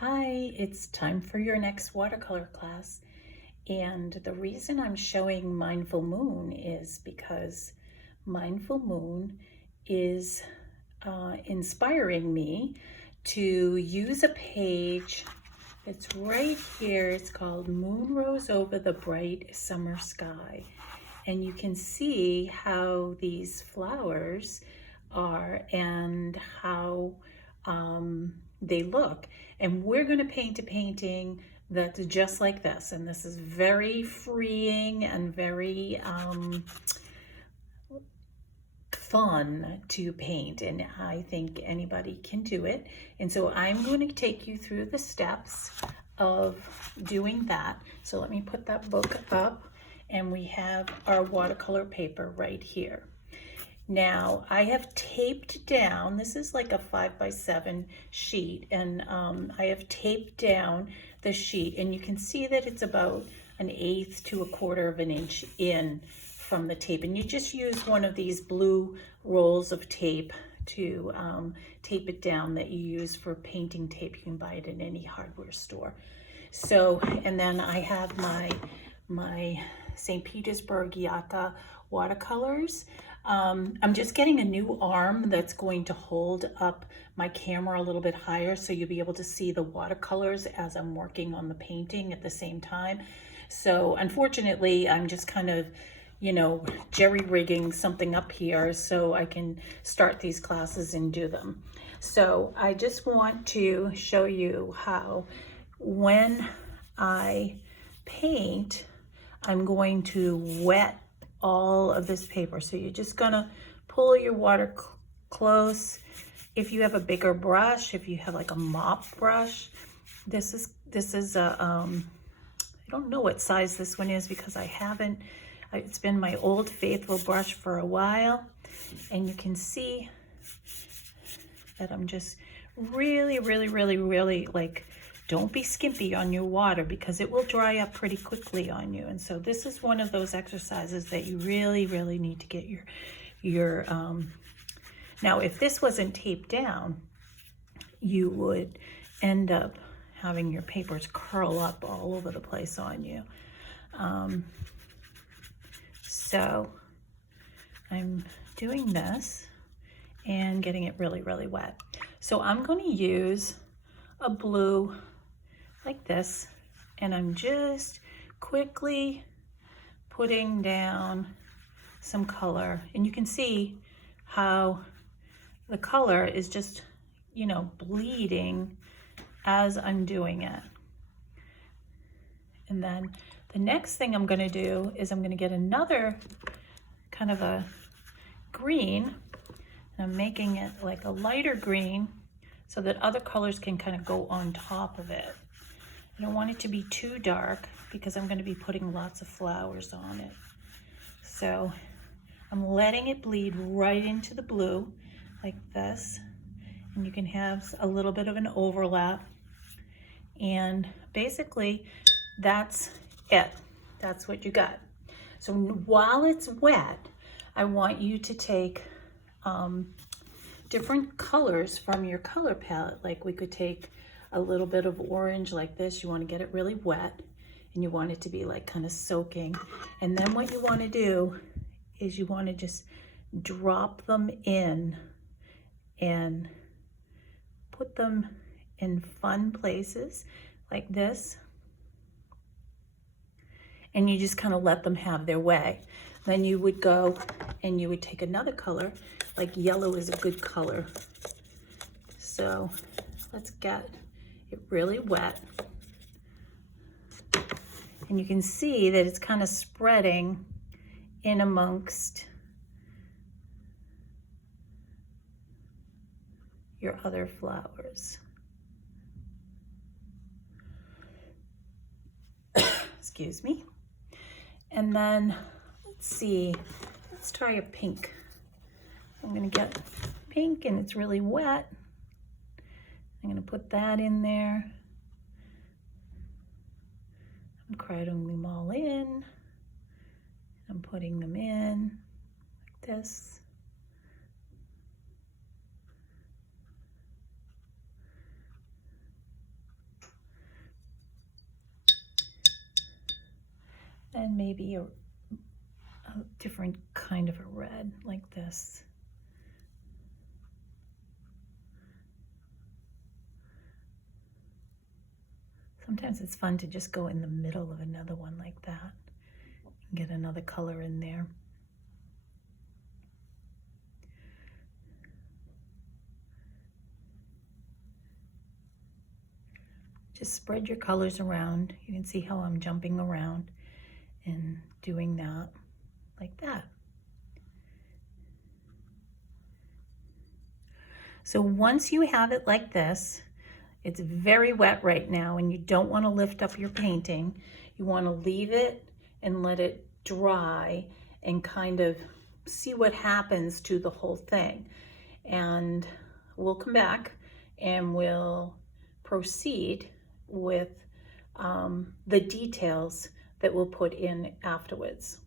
Hi, it's time for your next watercolor class. And the reason I'm showing Mindful Moon is because Mindful Moon is inspiring me to use a page that's right here. It's called Moon Rose Over the Bright Summer Sky. And you can see how these flowers are and how they look. And we're going to paint a painting that's just like this. And this is very freeing and very fun to paint. And I think anybody can do it. And so I'm going to take you through the steps of doing that. So let me put that book up. And we have our watercolor paper right here. Now I have taped down, this is like a 5x7 sheet, and I have taped down the sheet, and you can see that it's about 1/8 to 1/4 of an inch in from the tape. And you just use one of these blue rolls of tape to tape it down that you use for painting tape. You can buy it in any hardware store. So, and then I have my St. Petersburg Yaka watercolors. I'm just getting a new arm that's going to hold up my camera a little bit higher so you'll be able to see the watercolors as I'm working on the painting at the same time. So unfortunately, I'm just kind of, jerry-rigging something up here so I can start these classes and do them. So I just want to show you how when I paint, I'm going to wet all of this paper. So you're just gonna pull your water close. If you have a bigger brush, if you have like a mop brush, this is a I don't know what size this one is because it's been my Old Faithful brush for a while, and you can see that I'm just really like, don't be skimpy on your water because it will dry up pretty quickly on you. And so this is one of those exercises that you really need to get your now if this wasn't taped down, you would end up having your papers curl up all over the place on you. So I'm doing this and getting it really wet. So I'm going to use a blue like this, and I'm just quickly putting down some color, and you can see how the color is just, bleeding as I'm doing it. And then the next thing I'm going to do is I'm going to get another kind of a green, and I'm making it like a lighter green so that other colors can kind of go on top of it. I don't want it to be too dark because I'm going to be putting lots of flowers on it. So I'm letting it bleed right into the blue like this. And you can have a little bit of an overlap. And basically that's it. That's what you got. So while it's wet, I want you to take different colors from your color palette. Like we could take a little bit of orange like this. You want to get it really wet and you want it to be like kind of soaking. And then what you want to do is you want to just drop them in and put them in fun places like this. And you just kind of let them have their way. Then you would go and you would take another color, like yellow is a good color. So let's get it really wet. And you can see that it's kind of spreading in amongst your other flowers. Excuse me. And then let's see, let's try a pink. I'm gonna get pink and it's really wet. I'm gonna put that in there. I'm crowding them all in. I'm putting them in like this. and maybe a different kind of a red like this. Sometimes it's fun to just go in the middle of another one like that and get another color in there. Just spread your colors around. You can see how I'm jumping around and doing that like that. So once you have it like this, it's very wet right now and you don't want to lift up your painting. You want to leave it and let it dry and kind of see what happens to the whole thing. And we'll come back and we'll proceed with the details that we'll put in afterwards.